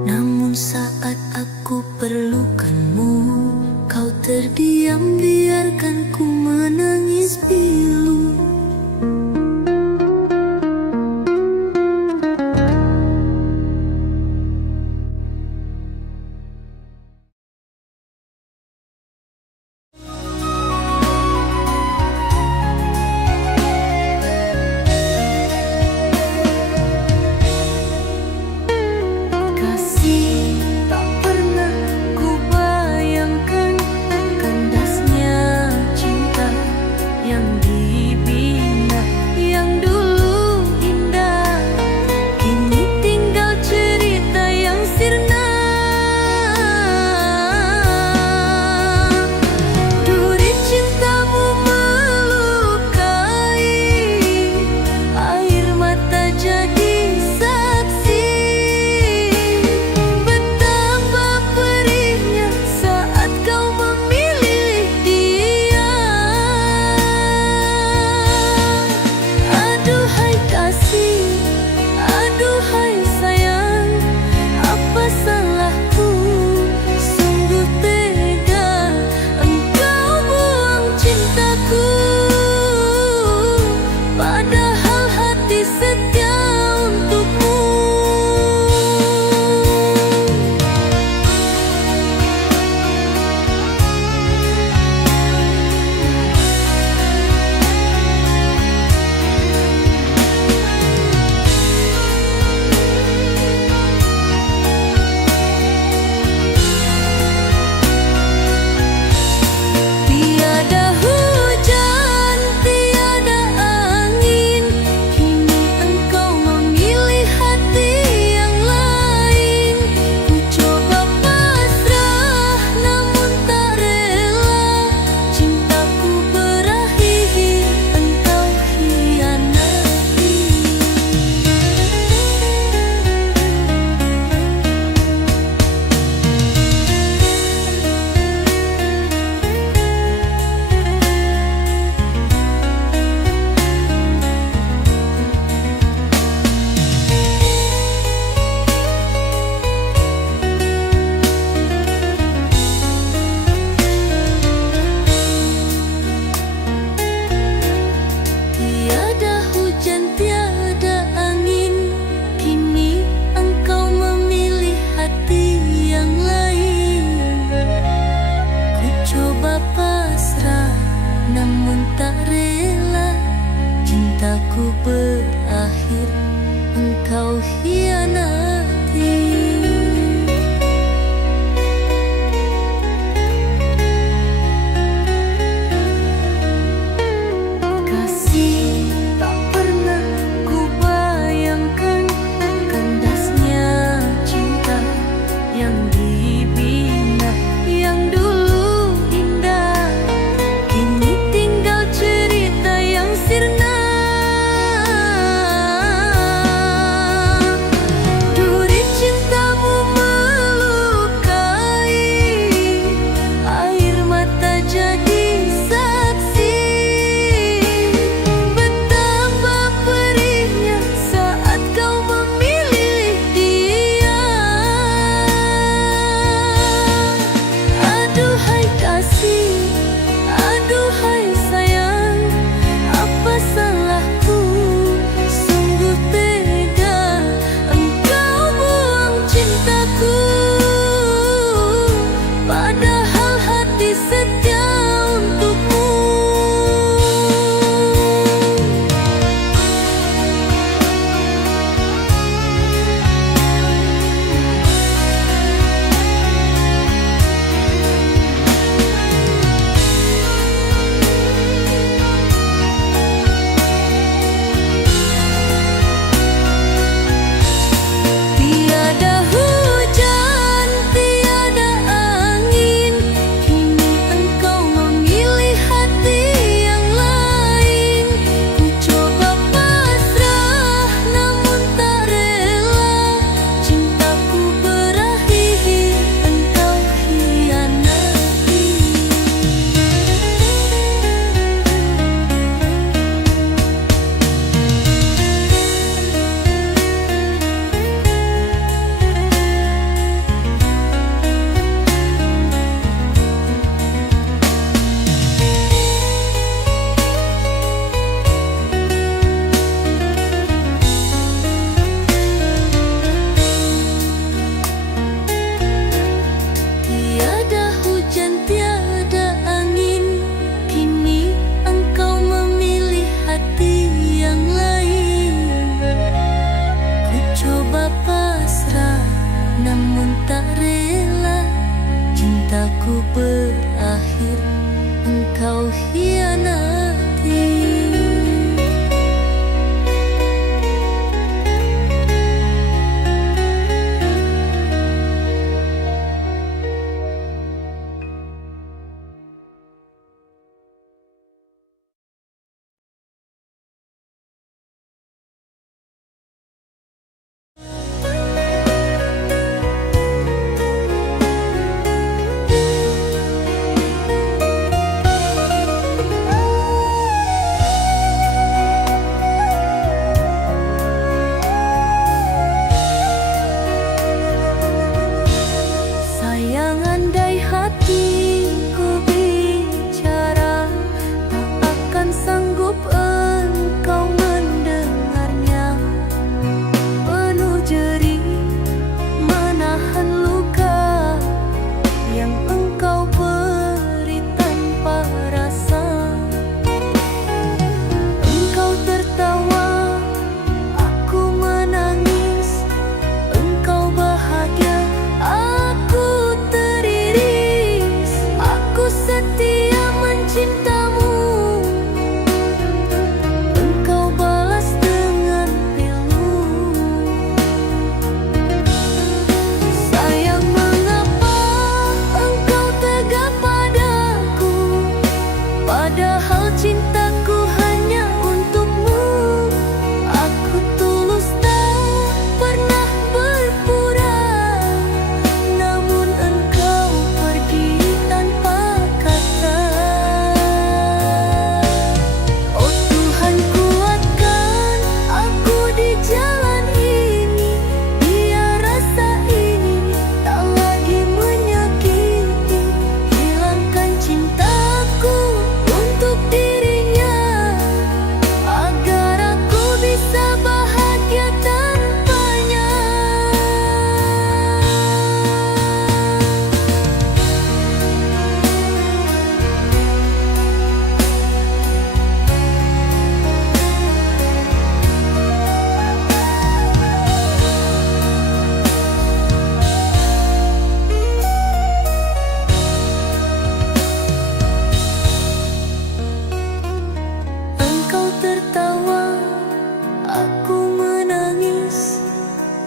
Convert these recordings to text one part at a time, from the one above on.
Namun saat aku perlukanmu, kau terdiam, biarkan ku menangis pilu. Kasih tak pernah ku bayangkan, kandasnya cinta yang dibina, yang dulu indah, kini tinggal cerita yang sirna. Duri cintamu melukai, air mata jadi saksi. Betapa perihnya saat kau memilih dia. Aduhai kasih, aduhai sayang, apa salahku? Sungguh tega engkau buang cintaku, padahal hati setia untukmu. Tiada hujan, tiada angin, kini engkau memilih hati yang lain. Ku coba pasrah, namun tak rela, cintaku berakhir, engkau hianati. Tiada hujan, tiada angin, kini engkau memilih hati yang lain. Ku coba pasrah, namun tak rela, cintaku berakhir, engkau hianati. Kasih tak pernah ku bayangkan, kandasnya cinta yang dibina, yang dulu indah, kini tinggal cerita yang sirna. ku berakhir, engkau hianati. Sayang, andai hatiku bicara, tak akan sanggup engkau mendengarnya. Penuh jerih menahan luka yang engkau beri tanpa rasa. Engkau tertawa, aku menangis. Engkau bahagia, aku teriris. Aku setia mencintamu, engkau balas dengan pilu. Sayang, mengapa engkau tega padaku, padahal cintaku hanya untukmu. Aku tulus, tak pernah berpura, namun engkau pergi tanpa kata. Oh Tuhan, kuatkan aku di jalan ini, biar rasa ini tak lagi menyakiti. Hilangkan cintaku untuk dirinya, agar aku bisa bahagia tanpanya. Engkau tertawa, aku menangis.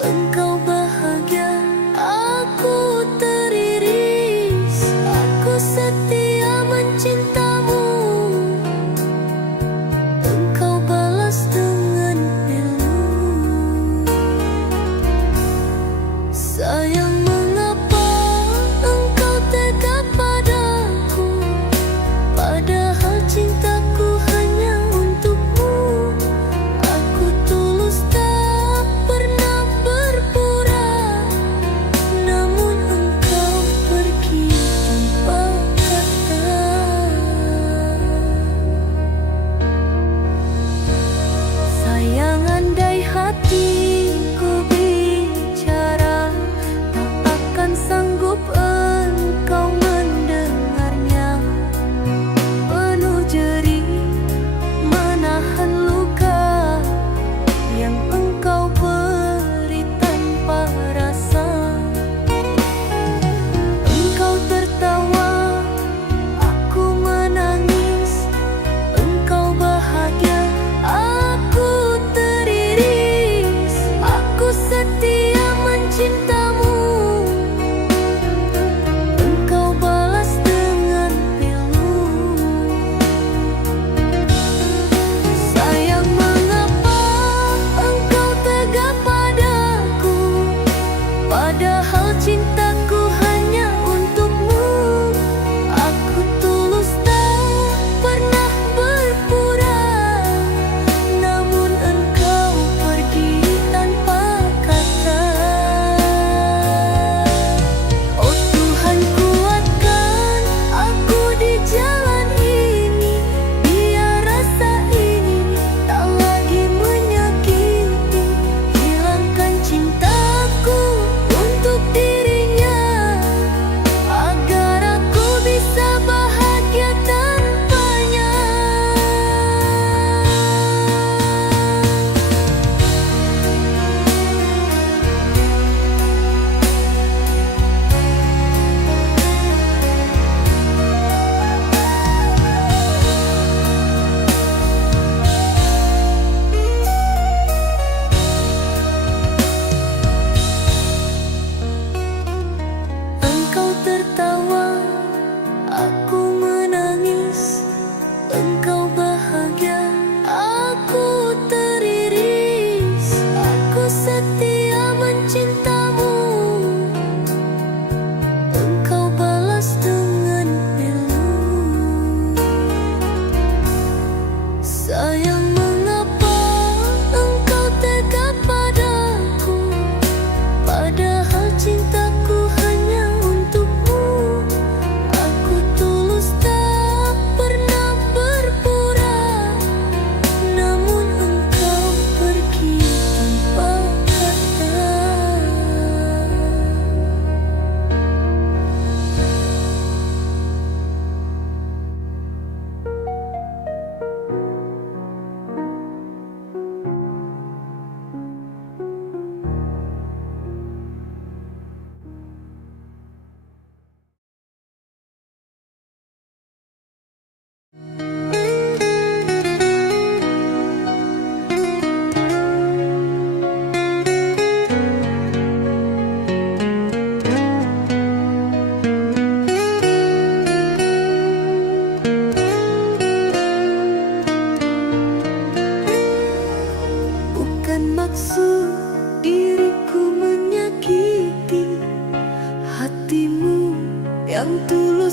Engkau bahagia, aku teriris. Aku setia mencintamu, engkau balas dengan pilu. Sayang, mengapa engkau tega padaku, padahal cintaku hanya untukmu. Aku tulus, tak pernah berpura, namun engkau pergi tanpa kata. Sayang, andai hatiku bicara, tak akan sanggup engkau mendengarnya. Penuh jerih menahan luka yang engkau beri tanpa rasa. Engkau tertawa, aku menangis. Engkau bahagia, aku teriris. Aku setia mencintamu, engkau balas dengan pilu. Sayang, mengapa engkau tega padaku, padahal cintaku hanya untukmu. Aku tulus, tak pernah berpura, namun engkau pergi tanpa kata. Oh Tuhan, kuatkan aku di jalan ini, biar rasa ini tak lagi menyakiti. Hilangkan cintaku untuk dirinya,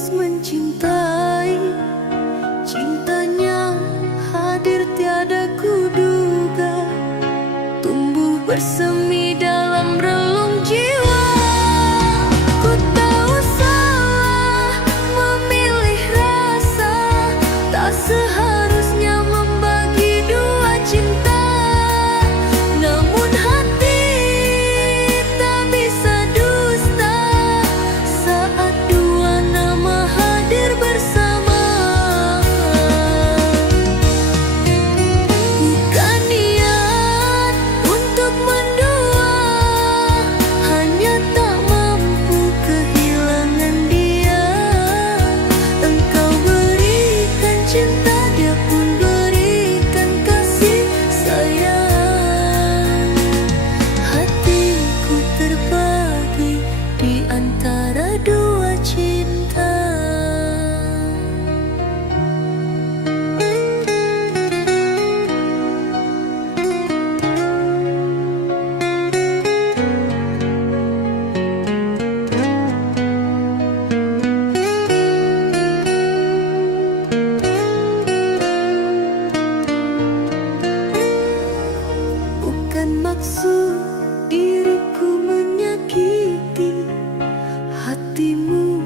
tulus mencintai. Cintanya hadir tiada kuduga, tumbuh bersemi dalam relung jiwa. Ku tahu salah memilih rasa, tak seharusnya membagi dua cinta. Namun hati tak bisa dusta saat dua nama hadir bersama. Bukan niat untuk mendua, hanya tak mampu kehilangan dia. Engkau berikan cinta, dia pun berikan kasih sayang. Hatiku terbagi di antara dua cinta. Bukan maksud diriku menyakiti hatimu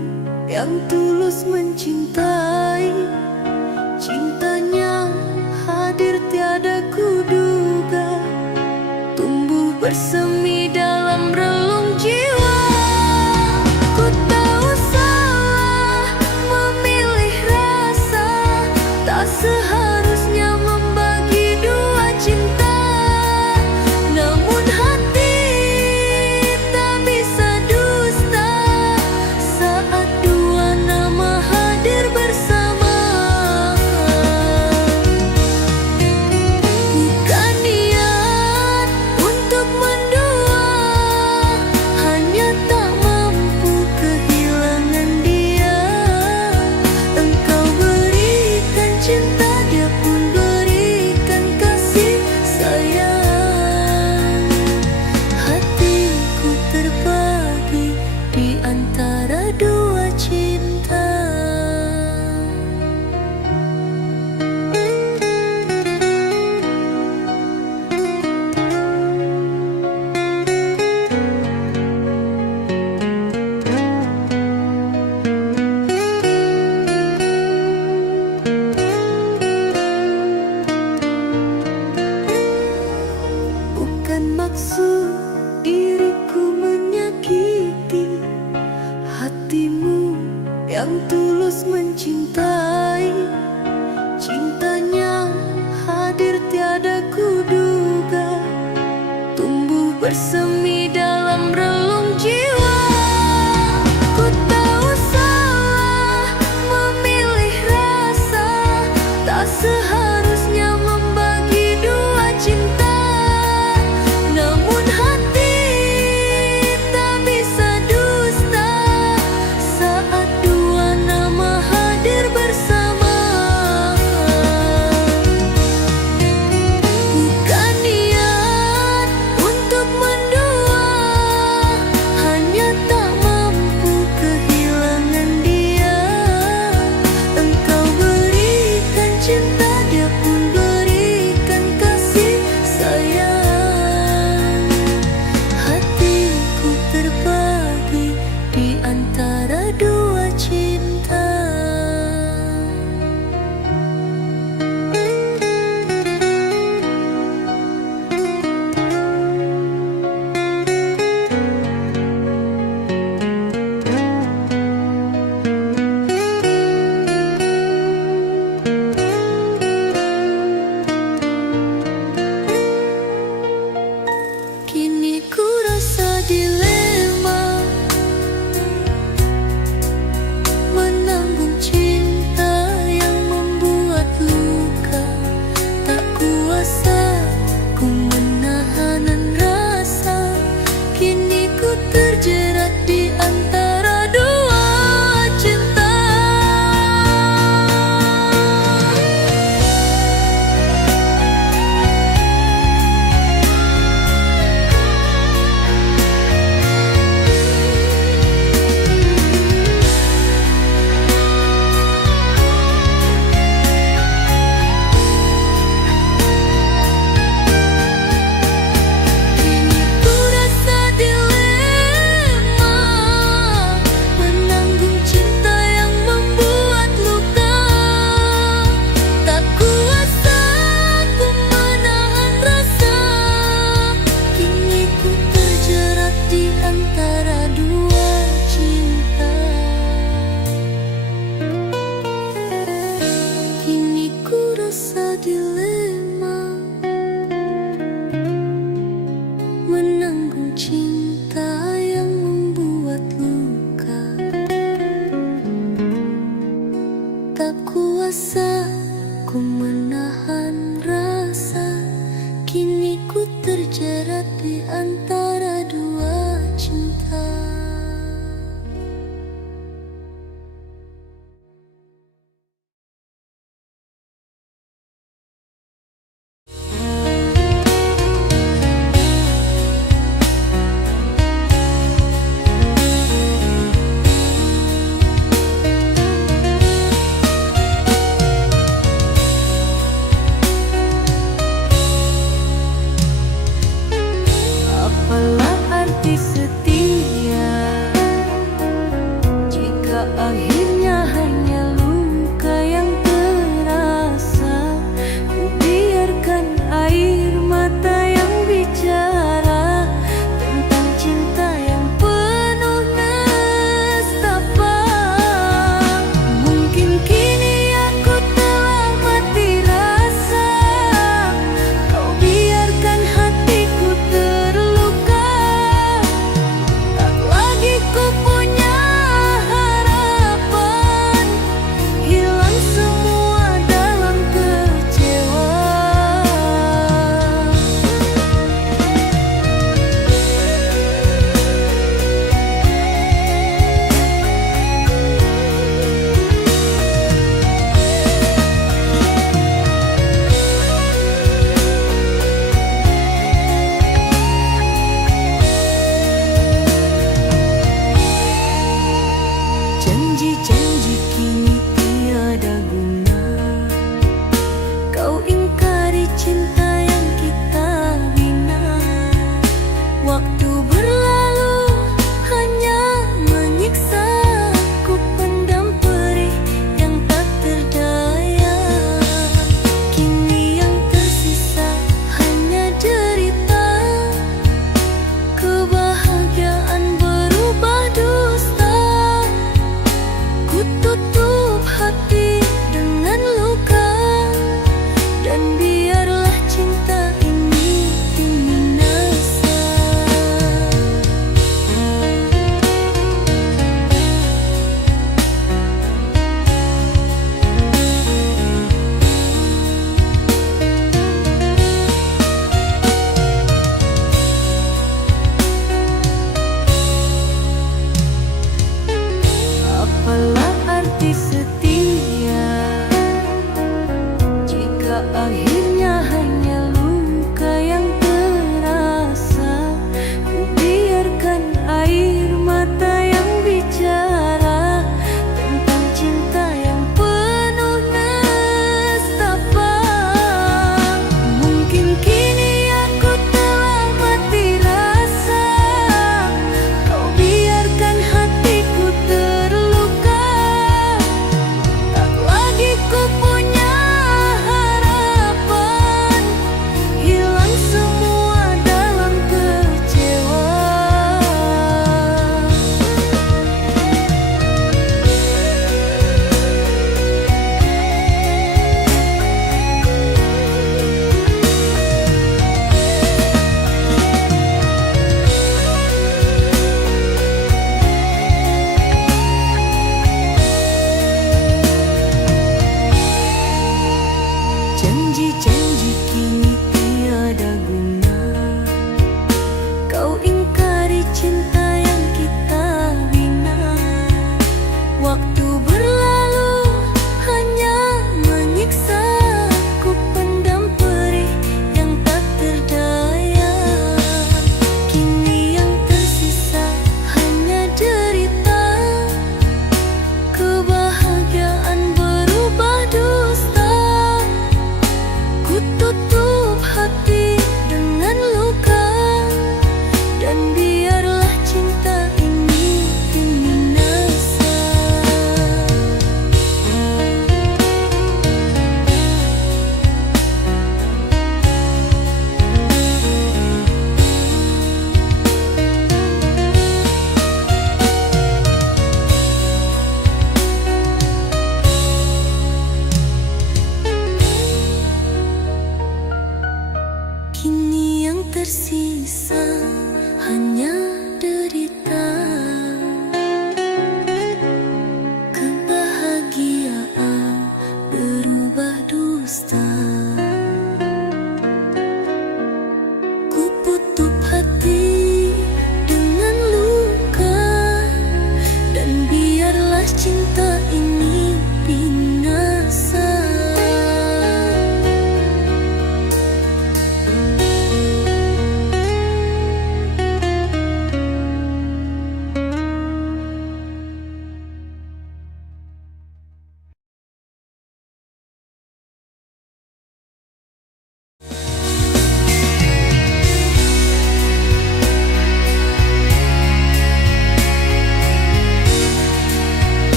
yang tulus mencintai. Cintanya hadir tiada kuduga, tumbuh bersemi dalam relung jiwa. Ku tahu salah memilih rasa, tak seharusnya membagi dua cinta. Namun hati tak bisa dusta saat dua nama hadir bersama. Bukan niat untuk mendua, hanya tak mampu kehilangan dia. Engkau berikan cinta, dia pun berikan kasih sayang. Hatiku terbagi di antara dua cinta. Bukan maksud diriku menyakiti hatimu yang tulus mencintai. Cintanya hadir tiada kuduga, tumbuh bersemi dalam relung jiwa. Ku tahu salah memilih rasa, tak seharusnya membagi dua cinta. Namun hati tak bisa dusta saat dua nama hadir bersama. Bukan niat untuk mendua,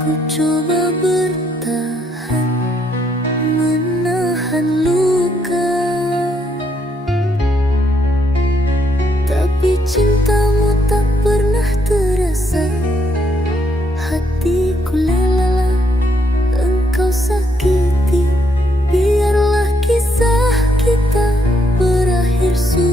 Ku coba bertahan, menahan luka, tapi cintamu tak pernah terasa. Hatiku lelah engkau sakiti. Biarlah kisah kita berakhir sudah.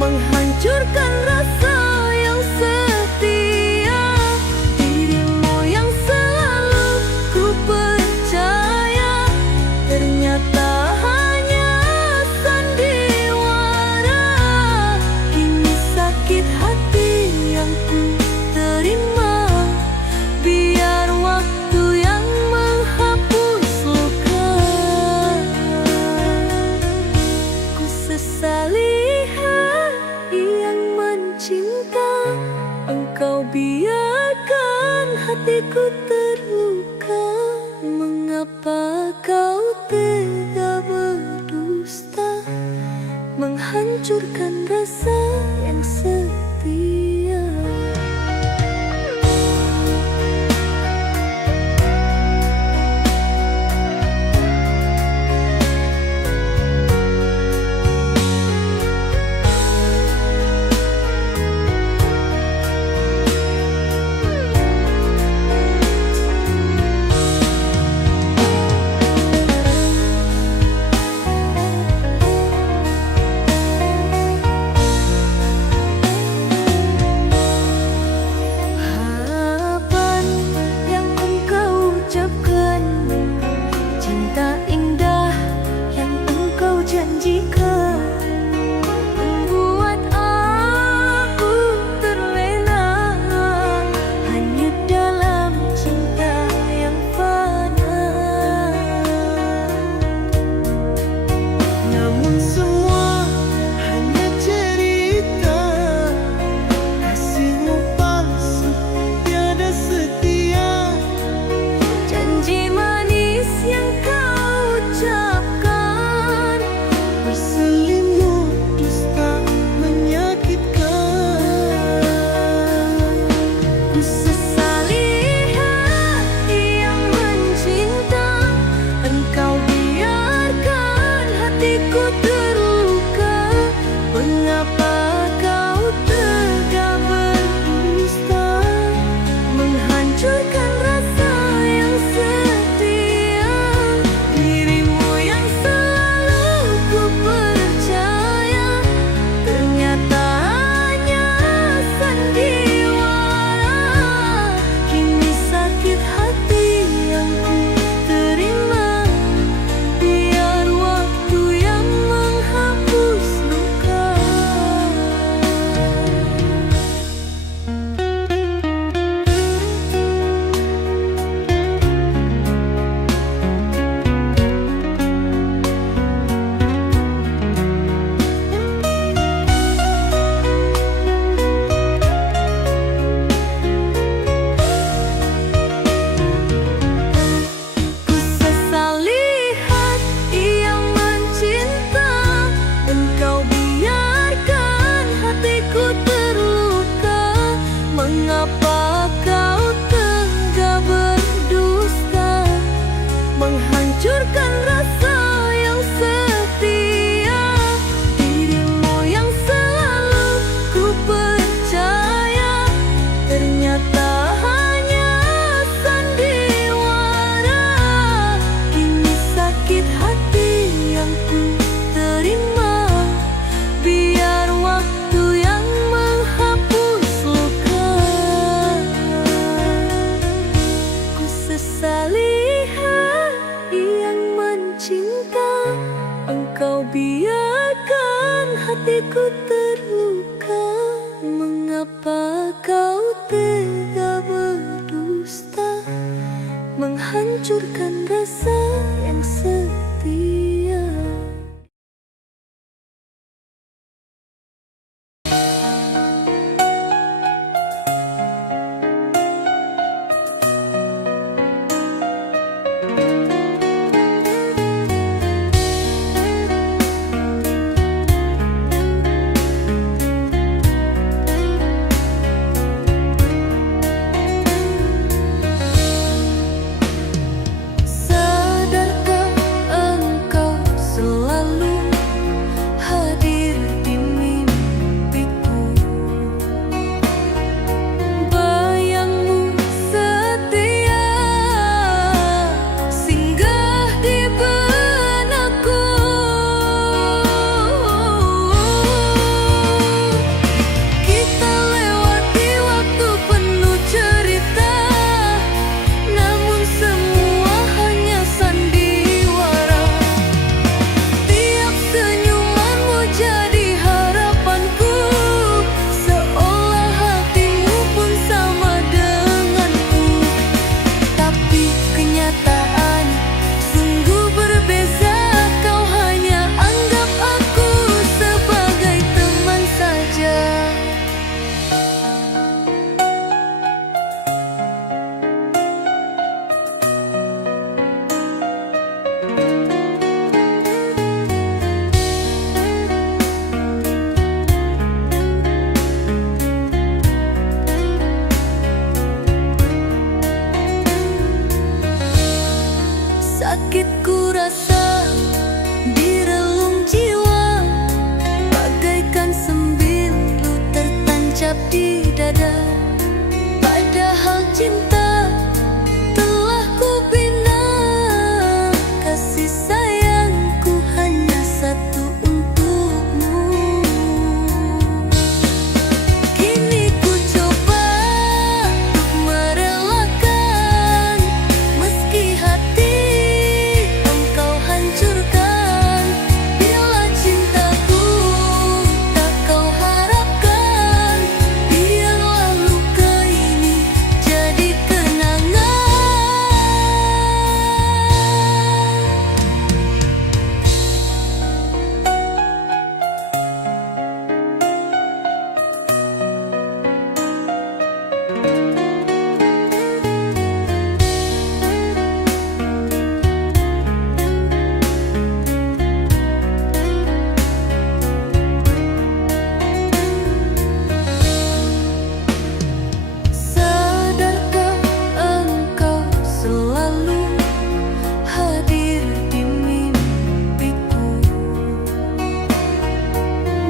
Menghancurkan rasa yang setia, dirimu yang selalu ku percaya, ternyata hanya sandiwara. Kini sakit hati yang ku terima, biar waktu yang menghapus luka. Ku sesali cinta, engkau biarkan hatiku terluka. Mengapa kau tega berdusta, menghancurkan rasa yang setia. hatiku terluka. Mengapa kau tega berdusta, menghancurkan rasa yang setia? Sadarkah engkau selalu hadir di mimpiku? Bayangmu setia singgah di benakku. Kita lewati waktu penuh cerita, namun semua hanya sandiwara. Tiap senyumanmu jadi harapanku, seolah hatimu pun sama denganku. Tapi kenyataan sungguh berbeza. Kau hanya anggap aku sebagai teman saja. Sakit ku rasa di relung jiwa, bagaikan sembilu tertancap di dada. Padahal cinta telah ku bina, kasih sayangku hanya satu untukmu. Kini ku coba untuk merelakan, meski hati engkau hancurkan. Bila cintaku tak kau harapkan, biarlah luka ini jadi kenangan. Sadarkah engkau selalu hadir di mimpiku?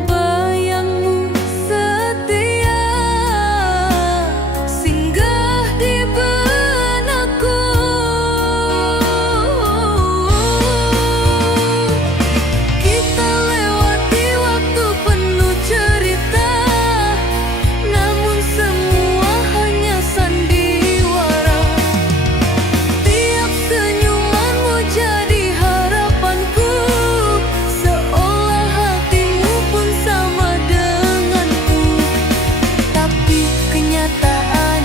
Bayangmu setia singgah di benakku. Kita lewati waktu penuh cerita, namun semua hanya sandiwara. Tiap senyumanmu jadi harapanku, seolah hatimu pun sama denganku. Tapi kenyataan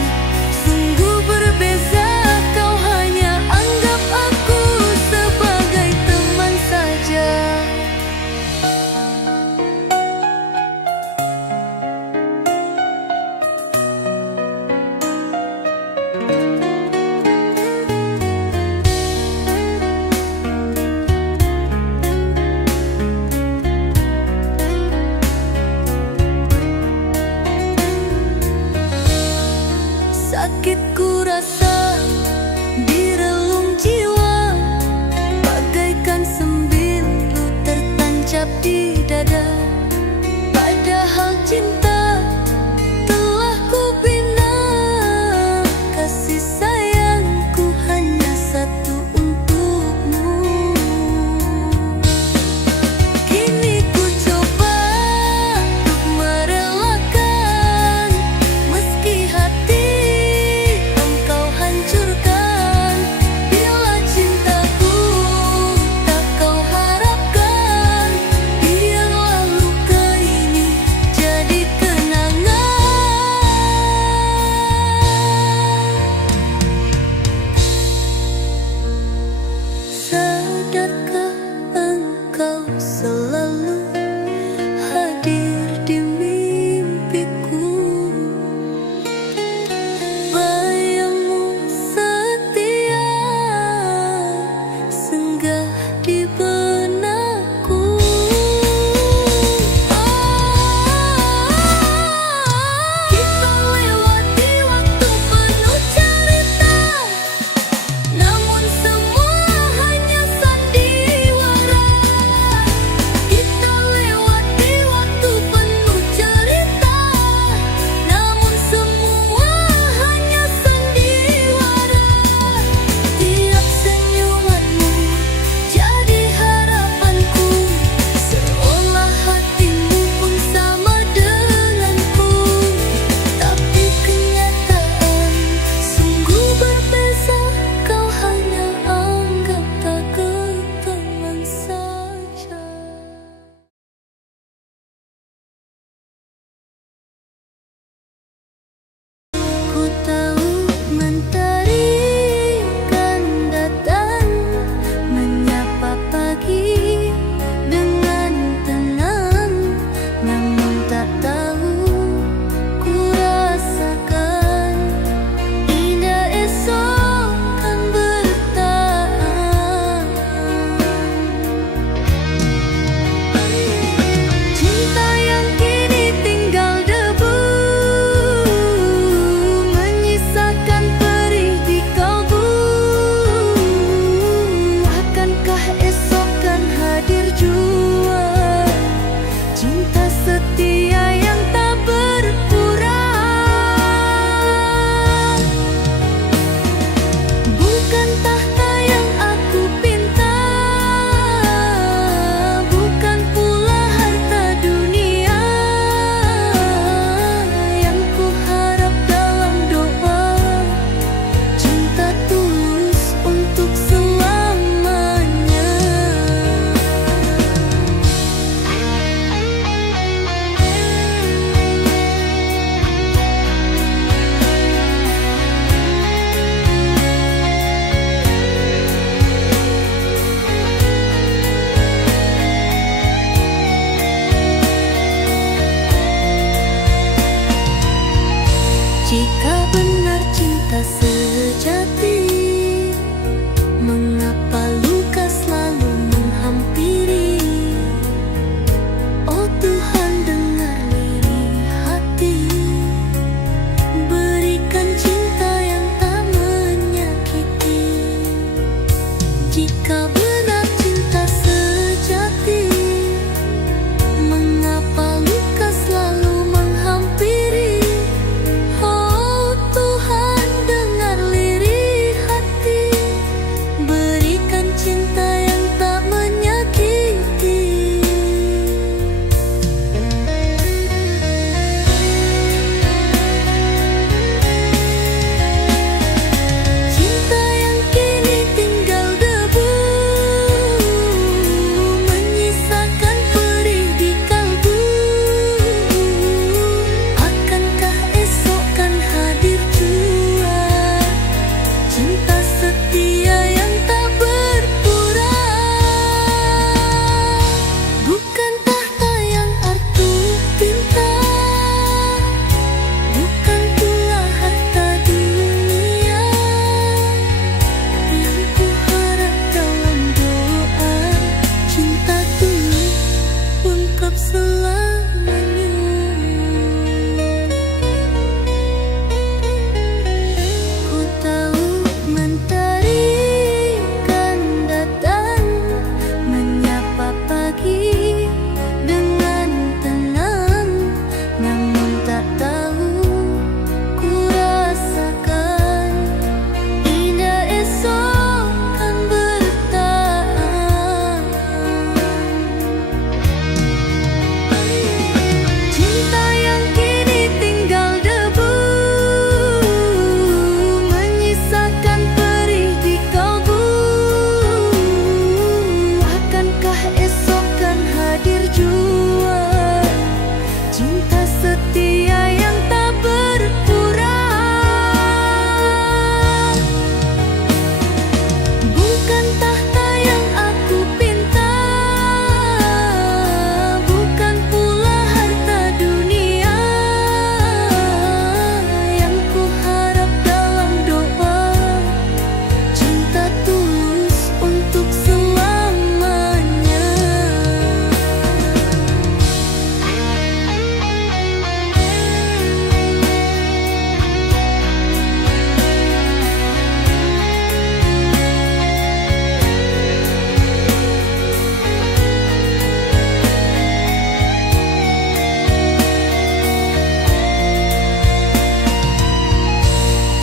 sungguh berbeza. Kau hanya anggap aku sebagai teman saja. Sakit ku rasa di relung jiwa, bagaikan sembilu tertancap di dada. Padahal cinta telah ku bina, kasih sayangku hanya satu untukmu. Kini ku coba untuk merelakan, meski hati engkau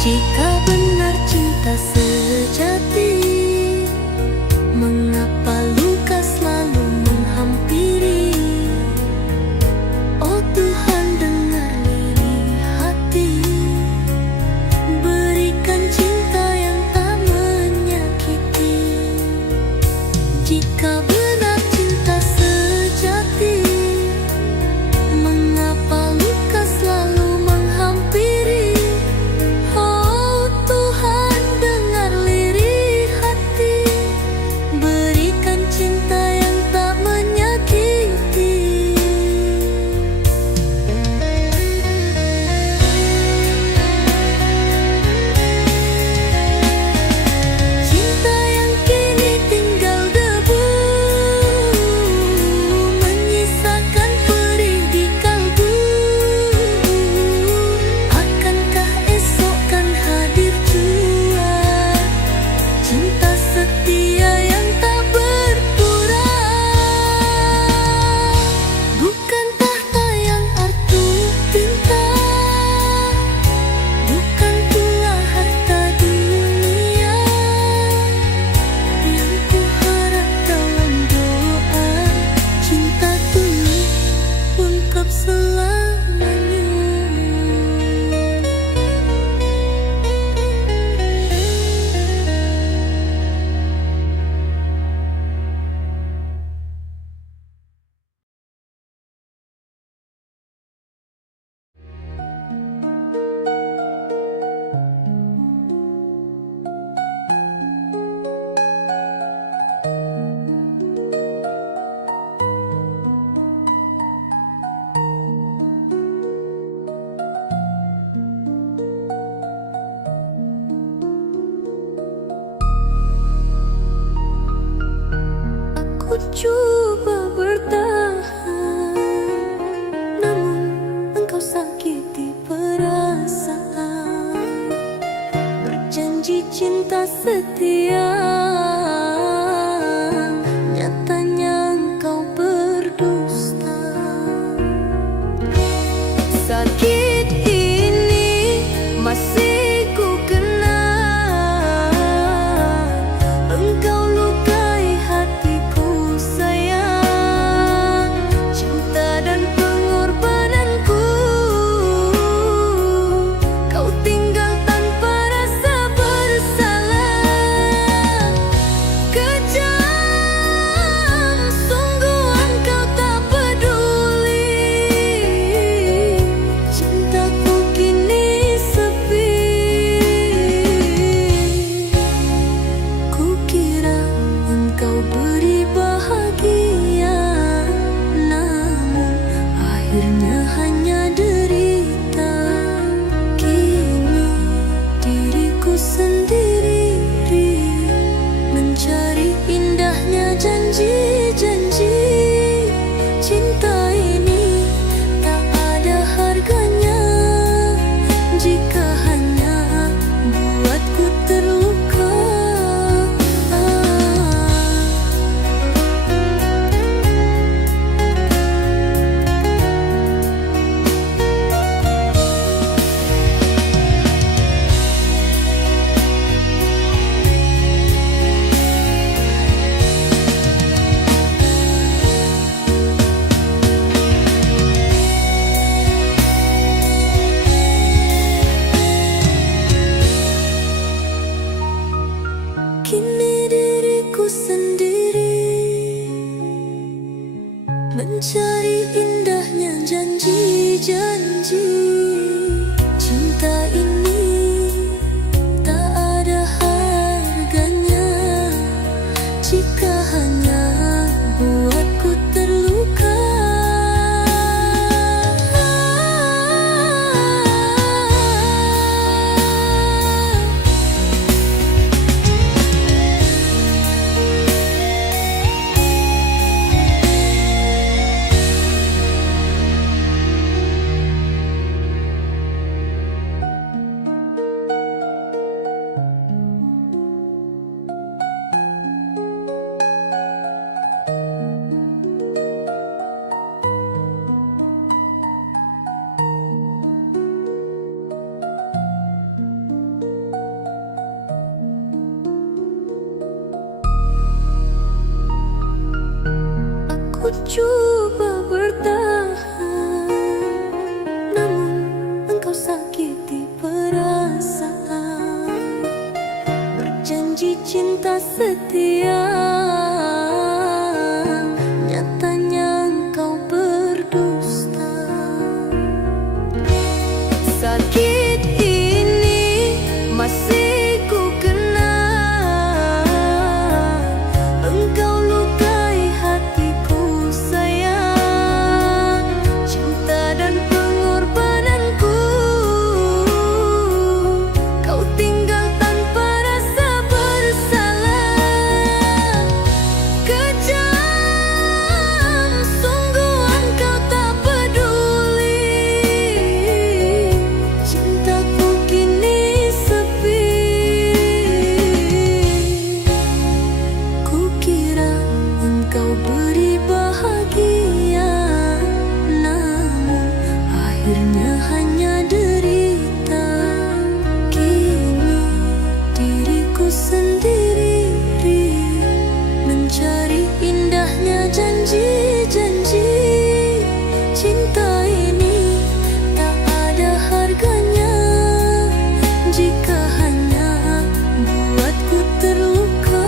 Jika benar cinta sejati, mengapa luka selalu menghampiri? Oh Tuhan, dengar lirih hati, berikan cinta yang tak menyakiti. Jika benar cinta sejati, mengapa luka selalu menghampiri? Oh Tuhan, dengar lirih hati, berikan cinta yang tak menyakiti. Cinta yang kini tinggal debu, menyisakan perih di kalbu. Akankah esok kan hadir jua cinta setia yang tak berpura? Bukan tahta yang artu tinta, bukan pula harta dunia yang ku harap dalam doa. Cinta tulus ungkap selamanya. Aku coba bertahan, namun engkau sakiti perasaan. Berjanji cinta setia, nyatanya engkau berdusta. Sakit ini masih ku kenal, engkau lukai hatiku sayang. Cinta dan pengorbananku, kau tinggal tanpa rasa bersalah. coba bertahan, namun engkau sakiti perasaan. Berjanji cinta setia, nyatanya engkau berdusta. Sakit ini masih ku kenang, engkau lukai hatiku sayang. Cinta dan pengorbananku kau tinggal tanpa rasa bersalah. Kejam sungguh engkau tak peduli, cintaku kini sepi. Kukira engkau beri bahagia, namun akhirnya hanya derita. Kini diriku sendiri mencari indahnya janji-janji. Cinta ini tak ada harganya jika hanya buatku terluka.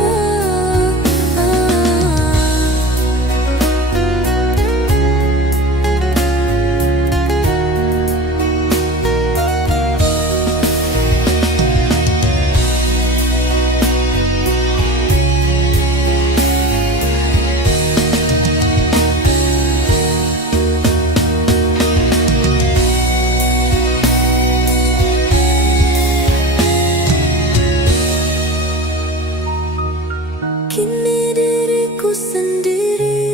Kini diriku sendiri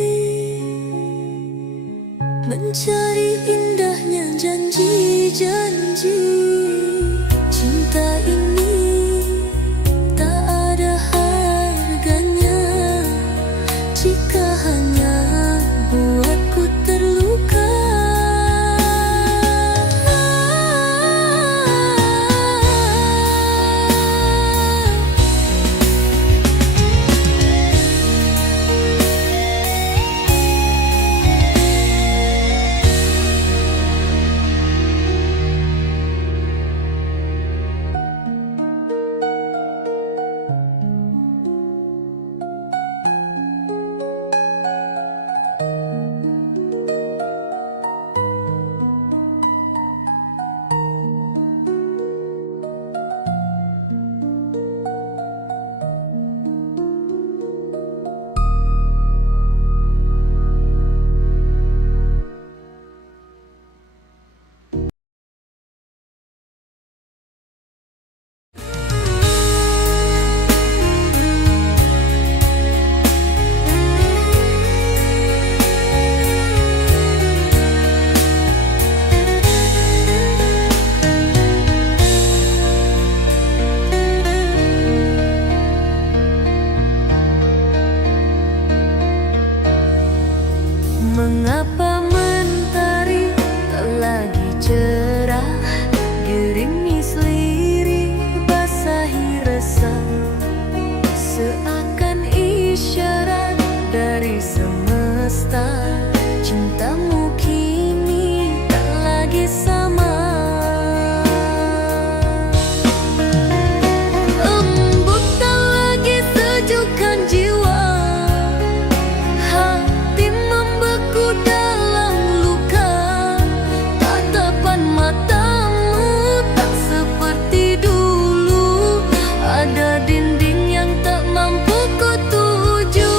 mencari indahnya janji-janji. Cinta ini tak ada harganya jika hanya buatku terluka. Mengapa mentari tak lagi cerah, gerimis lirik basahi resah, seakan isyarat dari semesta. Cintamu kini tak lagi sama. Embun tak lagi sejukkan jiwa, hati membeku dalam luka. Tatapan matamu tak seperti dulu, ada dinding yang tak mampu ku tuju.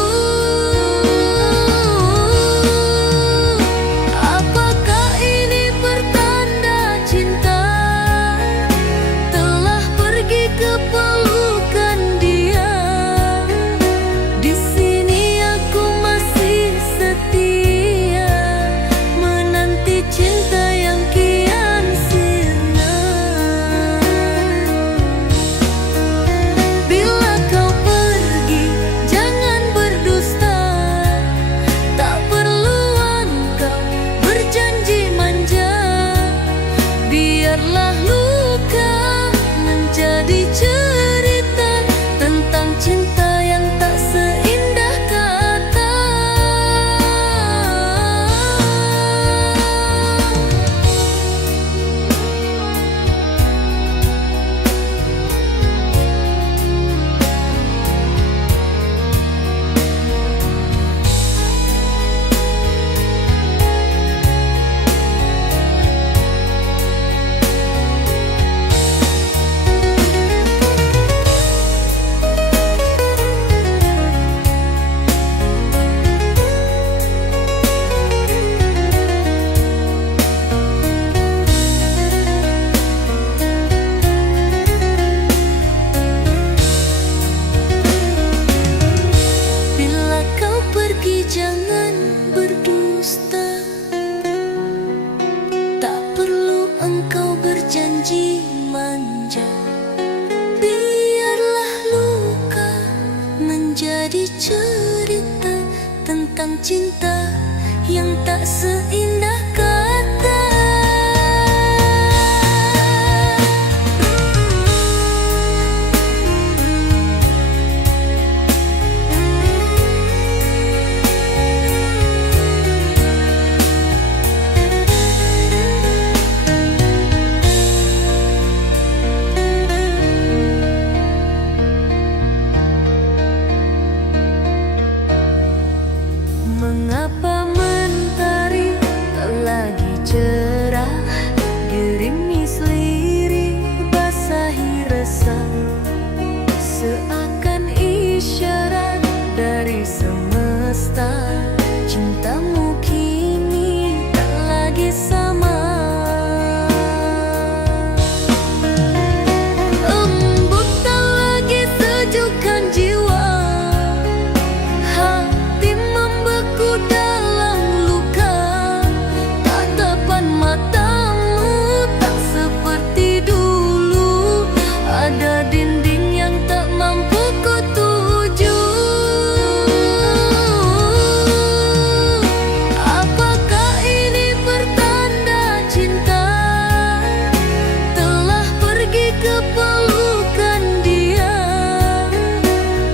cinta yang tak seindah kata. Mengapa mentari tak lagi cerah, gerimis lirik basahi resah, seakan isyarat dari semesta, cintamu kini tak lagi sama. Embun tak lagi sejukkan jiwa, hati membeku dalam luka. Tatapan matamu tak seperti dulu, ada dinding yang tak mampu ku tuju. Apakah ini pertanda cinta telah pergi ke pelukan dia?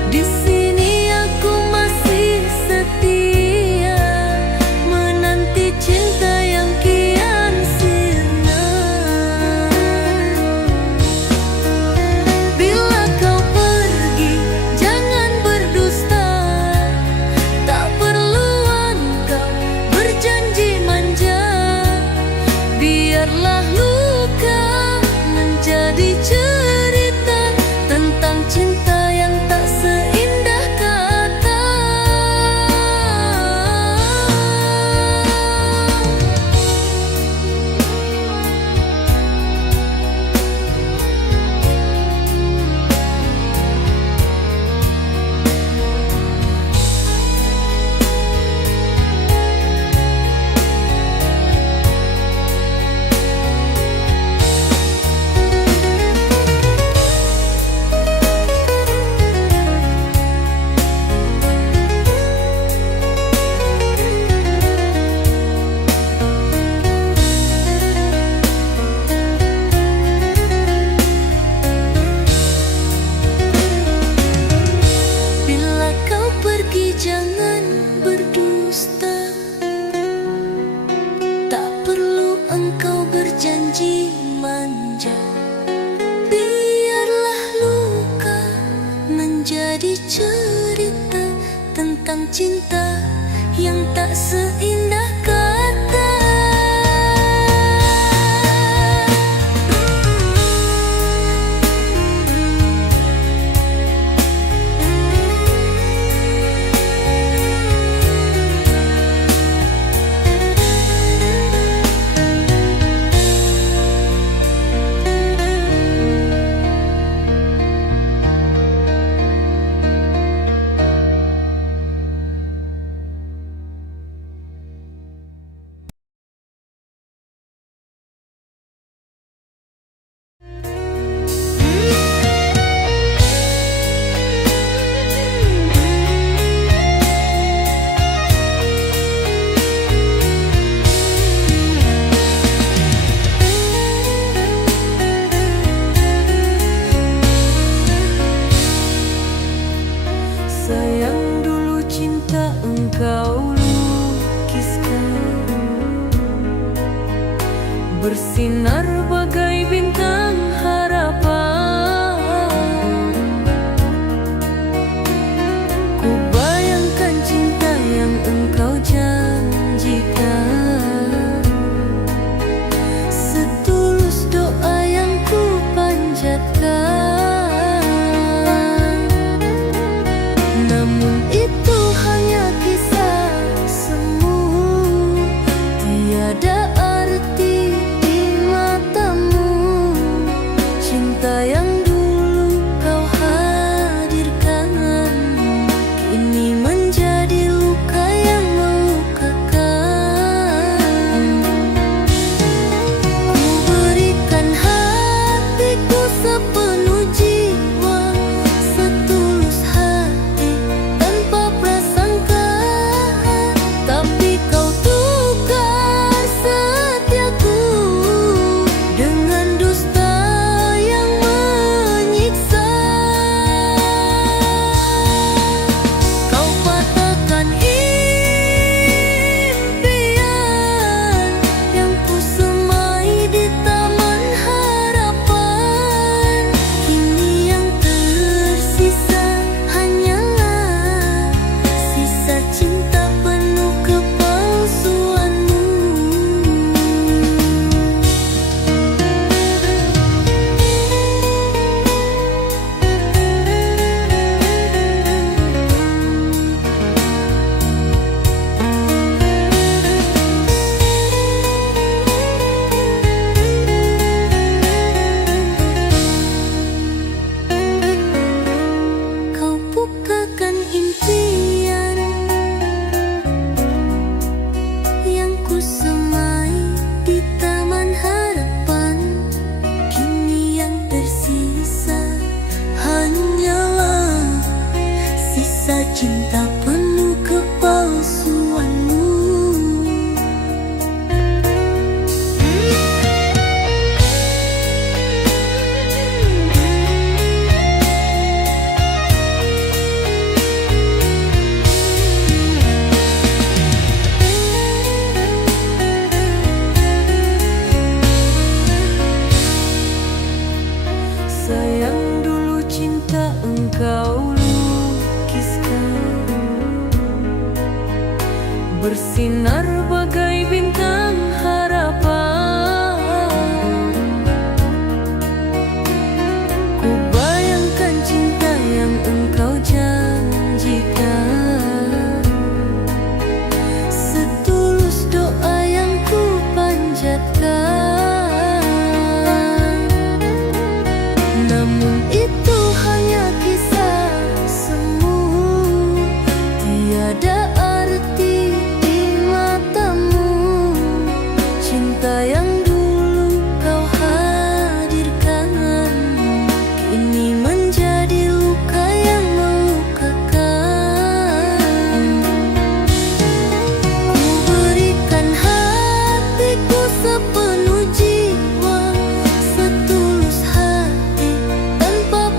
Di sini aku masih setia menanti cinta yang kian sirna. Bila kau pergi, jangan berdusta, tak perlu engkau berjanji manja. Biarlah luka menjadi cerita tentang cinta yang tak seindah kata. Bila kau pergi, jangan berdusta, tak perlu engkau berjanji manja. Biarlah luka menjadi cerita tentang cinta yang tak seindah kata. bersinar bagai bintang harapan. Ku bayangkan cinta yang engkau janjikan, setulus doa yang ku panjatkan. Namun itu hanya kisah semu, tiada arti di matamu. Cinta yang dulu kau hadirkan kini menjadi luka yang melukakan. Ku berikan hatiku sepenuh jiwa, setulus hati tanpa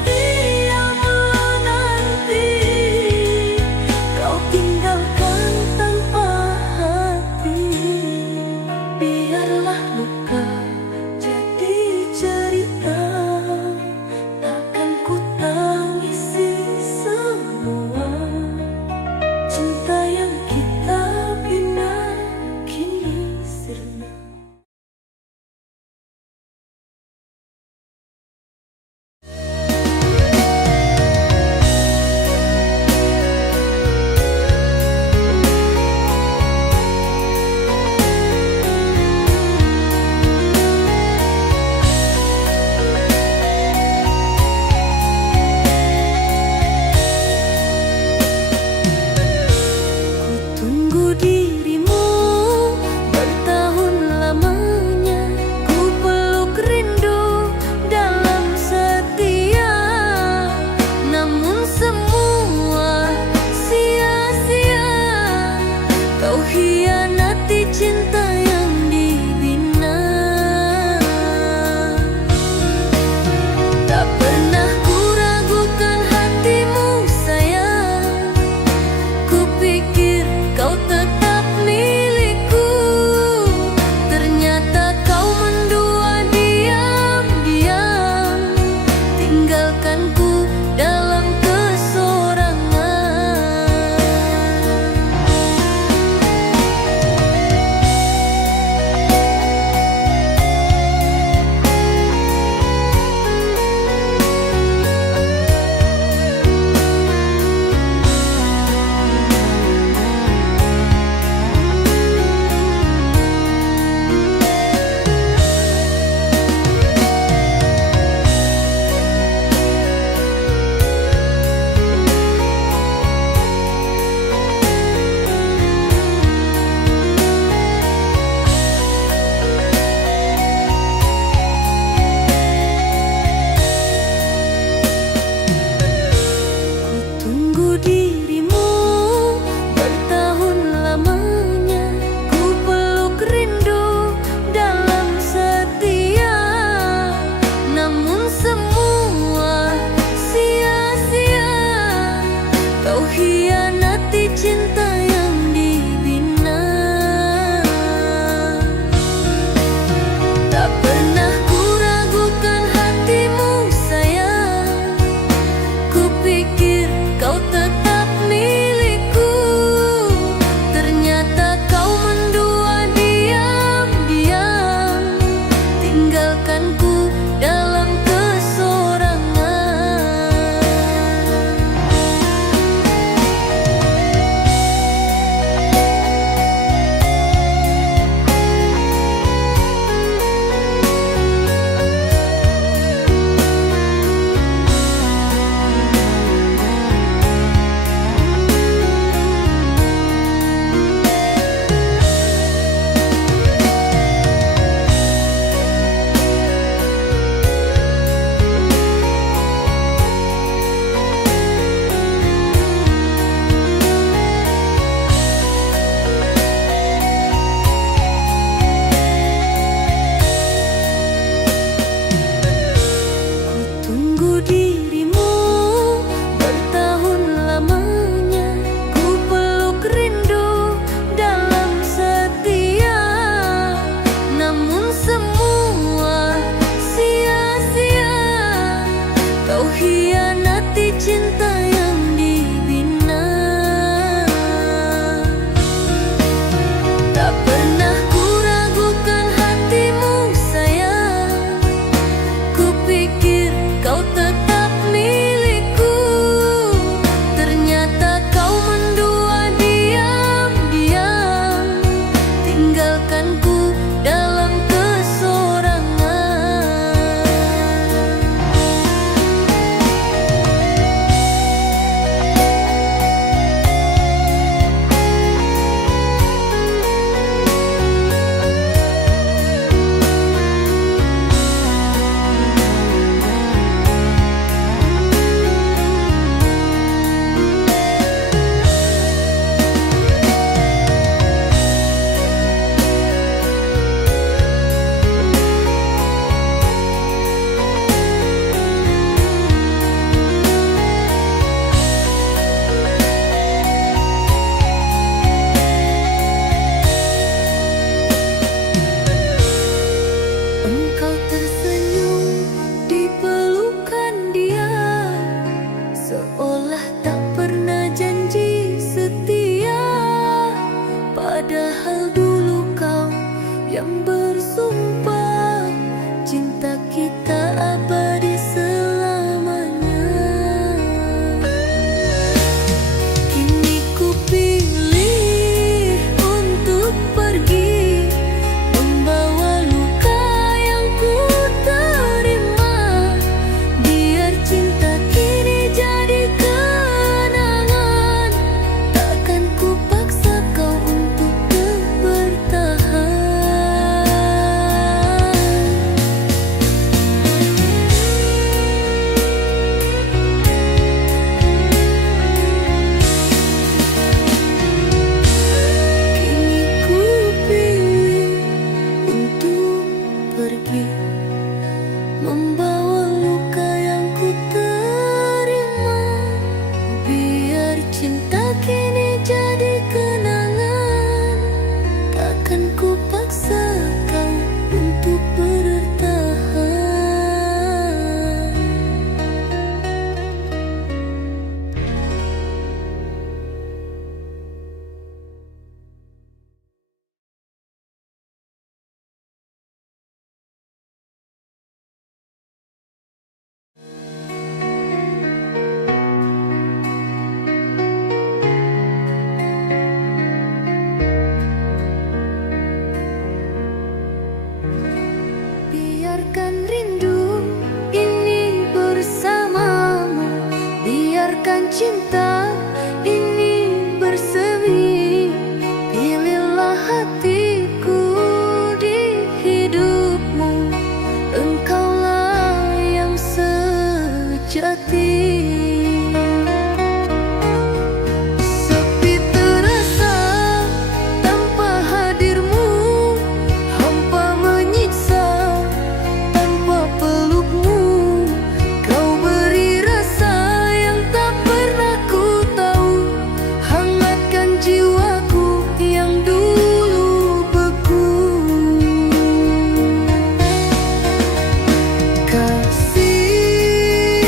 setia menanti kau tinggalkan tanpa hati. Biarlah luka jadi cerita, takkan ku tangisi semua. Cinta yang kita bina kini sirna. Tunggu dirimu bertahun lamanya, ku peluk rindu dalam setia. Namun semua sia-sia, kau hianati cinta yang dibina. Tak pernah ku ragukan hatimu sayang, ku pikir kau tetap milikku. Ternyata kau mendua diam-diam, tinggalkanku dalam kesorangan. cinta ini bersemi, pilihlah hatiku di hidupmu. Engkaulah yang sejati. Sepi terasa tanpa hadirmu, hampa menyiksa tanpa pelukmu. Kau beri rasa yang tak pernah ku tahu, hangatkan jiwaku yang dulu beku. Kasih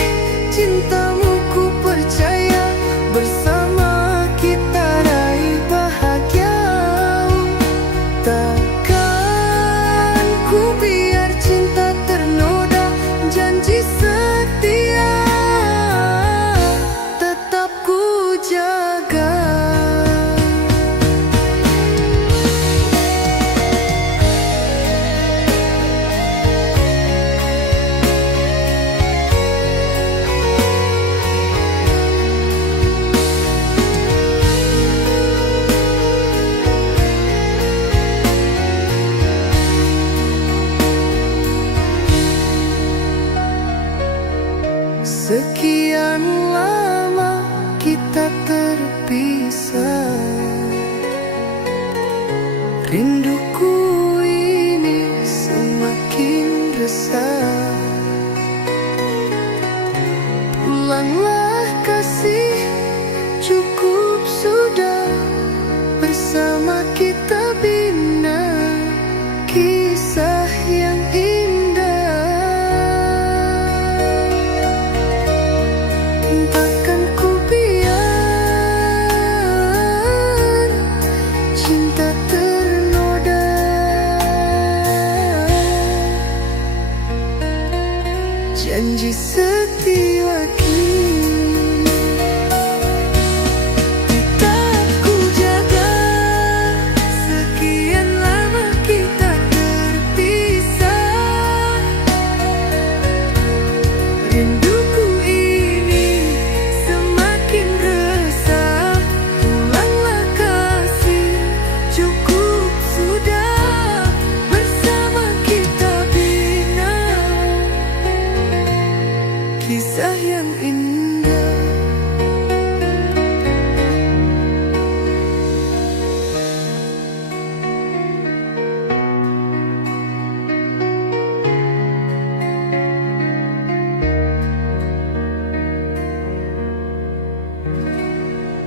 cintamu ku percaya, bersama kita raih bahagia. Takkan ku biar cinta ternoda, janji setia tetap ku jaga. Sekian lama kita terpisah, rinduku ini semakin resah. Pulanglah kasih, cukup sudah, bersama kita bina kisah yang indah. Takkan ku biar cinta ternoda, janji setia kini tetap ku jaga. Sekian lama kita terpisah, rinduku ini semakin resah. Pulanglah kasih, cukup sudah, bersama kita bina kisah yang indah.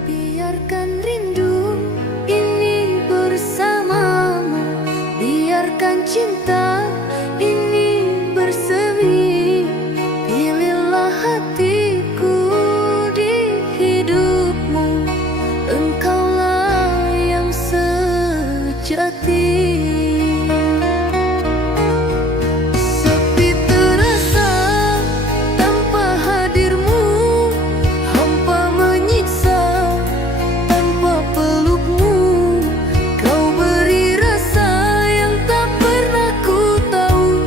Biarkan rindu ini bersamamu, biarkan cinta ini bersemi, pilihlah hatiku di hidupmu. Engkaulah yang sejati. Sepi terasa tanpa hadirmu, hampa menyiksa tanpa pelukmu. Kau beri rasa yang tak pernah ku tahu,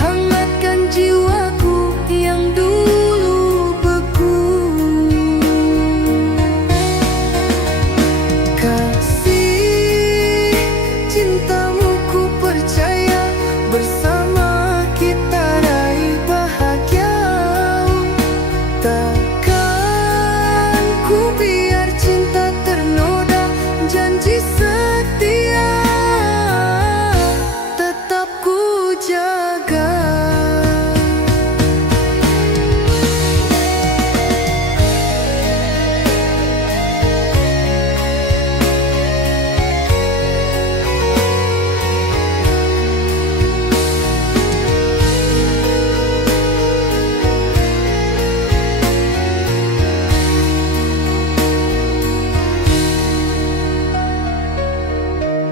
hangatkan jiwaku yang dulu beku. Kasih cintamu ku percaya, bersama kita raih bahagia. Takkan ku biar cinta ternoda, janji setia tetap ku jaga.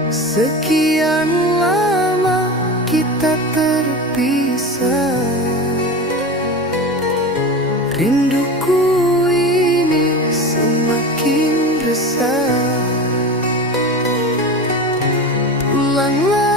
Sekian lama kita terpisah, rinduku ini semakin resah. Pulanglah